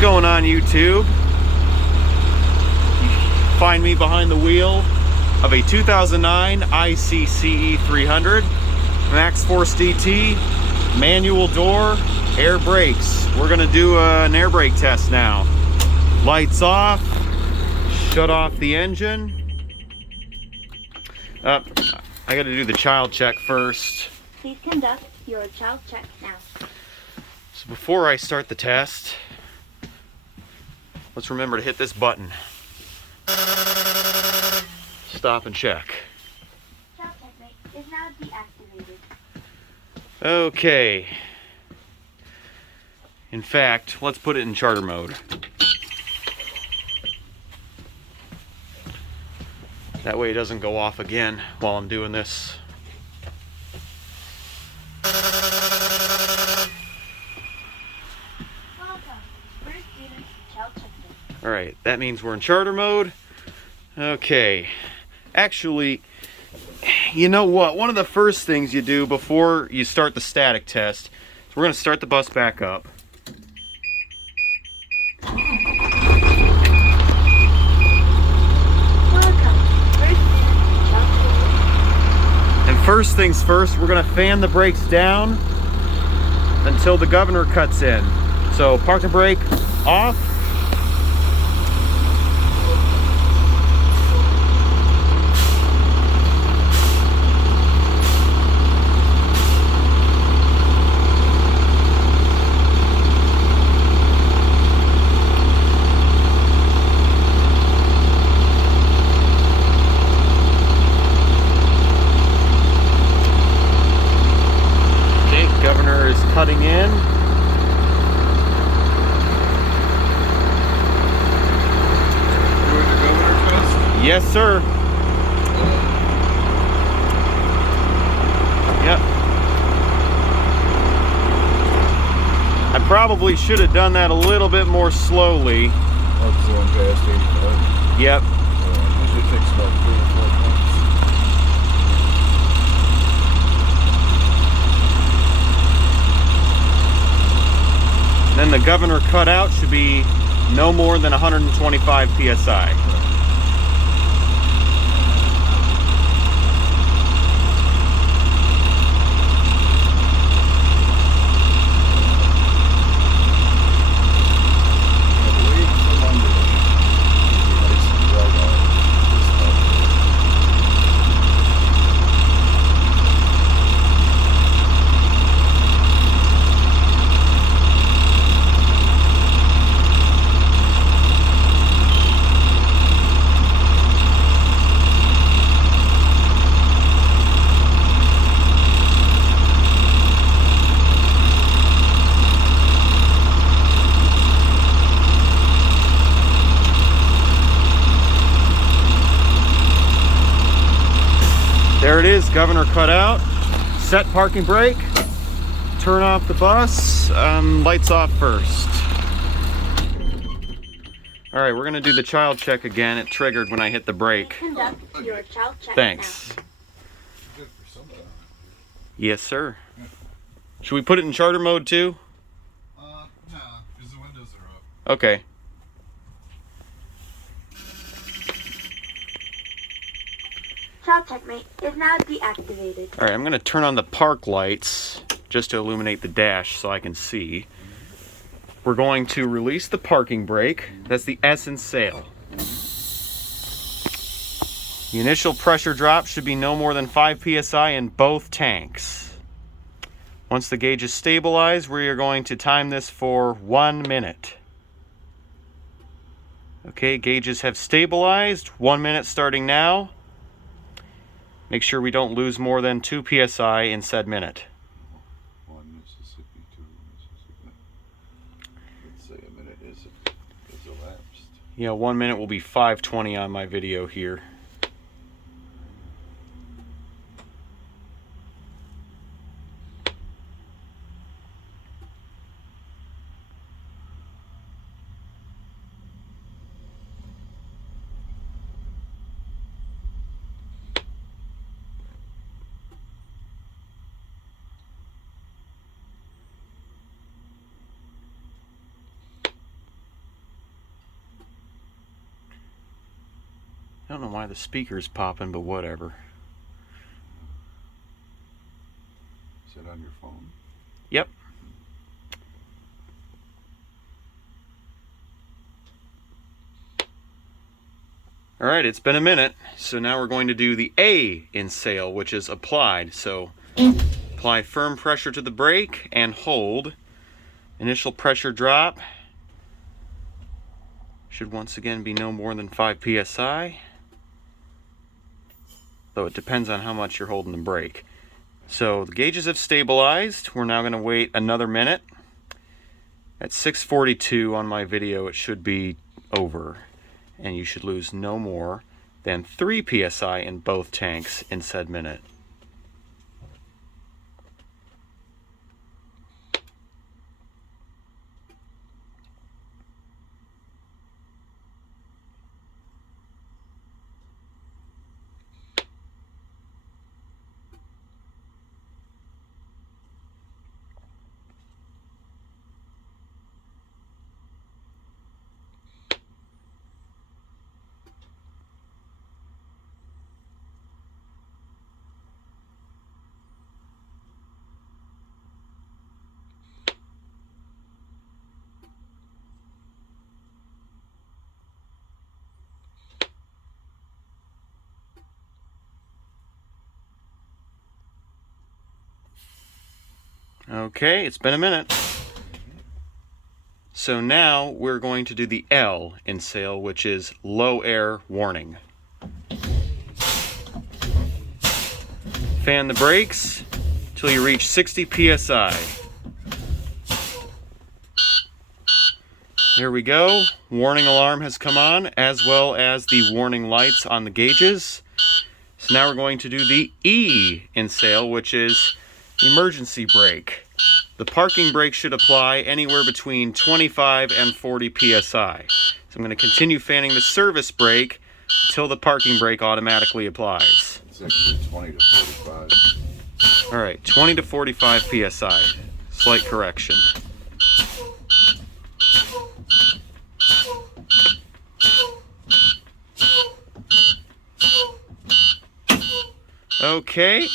going on, YouTube? You find me behind the wheel of a 2009 ICCE 300 MAXXFORCE DT manual door air brakes. We're gonna do an air brake test now. Lights off, shut off the engine. I gotta do the child check first. Please conduct your child check now. So before I start the test, let's remember to hit this button. Stop and check. Child check mate is now deactivated. Okay. In fact, let's put it in charter mode. That way it doesn't go off again while I'm doing this. Alright, that means we're in charter mode. Okay. Actually, you know what? One of the first things you do before you start the static test is we're going to start the bus back up. And first things first, we're going to fan the brakes down until the governor cuts in. So park and brake off. Governor is cutting in. Doing the governor test? Yes, sir. Yep. I probably should have done that a little bit more slowly. That's going past 85. Yep. Usually takes about 3 or 4 minutes. Then the governor cutout should be no more than 125 psi. There it is, governor cut out. Set parking brake. Turn off the bus. Lights off first. All right, we're gonna do the child check again. It triggered when I hit the brake. Conduct your child check Thanks. now. Good for somebody. Yes, sir. Should we put it in charter mode too? Nah, because the windows are up. Okay. Child check mate is now deactivated. All right, I'm gonna turn on the park lights just to illuminate the dash so I can see. We're going to release the parking brake. That's the S in sail. The initial pressure drop should be no more than 5 psi in both tanks. Once the gauge is stabilized, we are going to time this for 1 minute. Okay, gauges have stabilized. 1 minute starting now. Make sure we don't lose more than 2 psi in said minute. 1 Mississippi, 2 Mississippi. Let's say a minute is elapsed. Yeah, 1 minute will be 5:20 on my video here. I don't know why the speaker's popping, but whatever. Is it on your phone? Yep. All right, it's been a minute. So now we're going to do the A in sail, which is applied. So apply firm pressure to the brake and hold. Initial pressure drop should once again be no more than 5 psi. Though it depends on how much you're holding the brake. So the gauges have stabilized. We're now going to wait another minute. At 6:42 on my video, it should be over. And you should lose no more than 3 psi in both tanks in said minute. Okay, it's been a minute. So now we're going to do the L in sail, which is low air warning. Fan the brakes till you reach 60 psi. There we go. Warning alarm has come on, as well as the warning lights on the gauges. So now we're going to do the E in sail, which is emergency brake. The parking brake should apply anywhere between 25 and 40 psi. So I'm going to continue fanning the service brake until the parking brake automatically applies. It's actually 20 to 45. All right, 20 to 45 psi. Slight correction. Okay,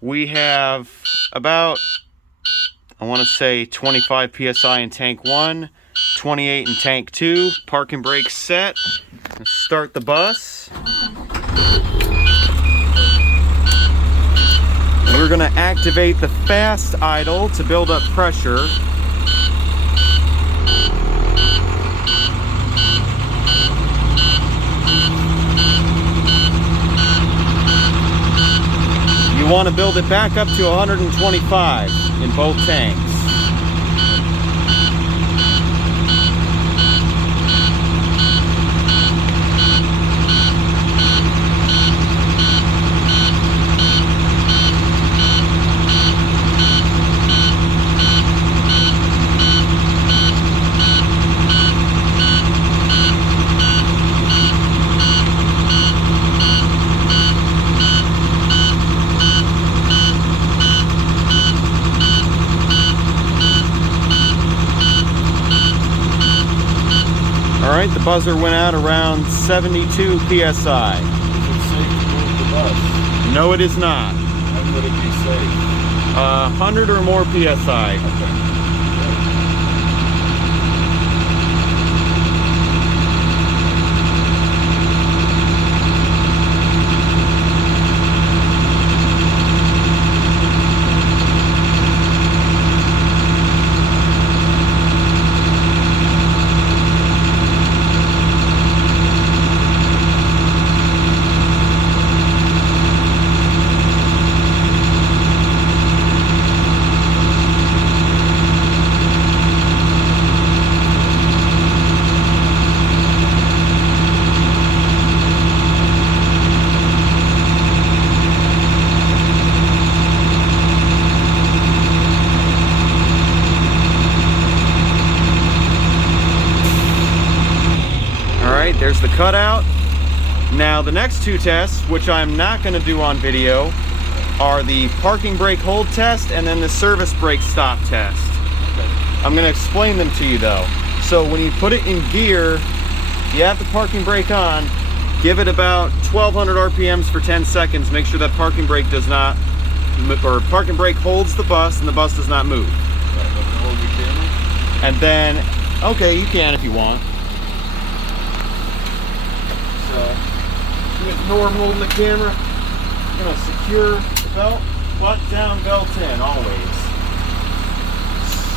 we have about, I want to say 25 psi in tank 1, 28 in tank 2. Parking brake set. Let's start the bus. We're going to activate the fast idle to build up pressure. You want to build it back up to 125 in both tanks. Alright, the buzzer went out around 72 psi. Is it safe to move the bus? No, it is not. When would it be safe? 100 or more psi. Okay. There's the cutout. Now the next two tests, which I'm not going to do on video, are the parking brake hold test and then the service brake stop test. I'm going to explain them to you though. So when you put it in gear, you have the parking brake on, Give it about 1200 RPMs for 10 seconds. Make sure that parking brake does not, or parking brake holds the bus and the bus does not move. Hold the camera. And then, okay, you can if you want. So, ignore him holding the camera. I'm gonna secure the belt, butt down, belt in, always.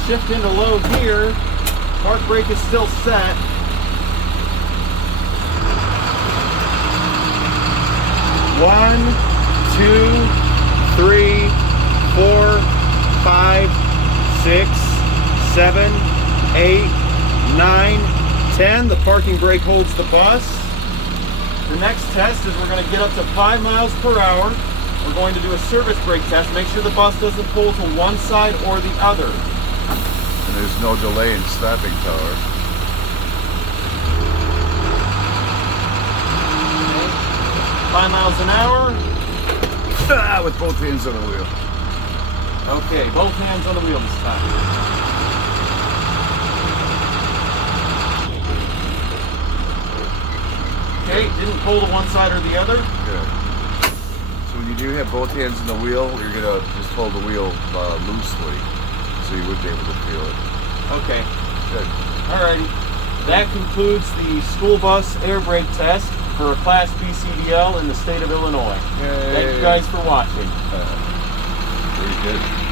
Shift into low gear. Park brake is still set. One, two, three, 4, 5, 6, 7, 8, 9, 10. The parking brake holds the bus. The next test is we're going to get up to 5 miles per hour. We're going to do a service brake test. Make sure the bus doesn't pull to one side or the other. And there's no delay in stopping power. 5 miles an hour. With both hands on the wheel. Okay, both hands on the wheel this time. Okay, didn't pull to one side or the other. Good. So when you do have both hands on the wheel, you're gonna just hold the wheel loosely, so you would be able to feel it. Okay. Good. Alrighty. That concludes the school bus air brake test for a Class B CDL in the state of Illinois. Yay. Thank you guys for watching. Very good.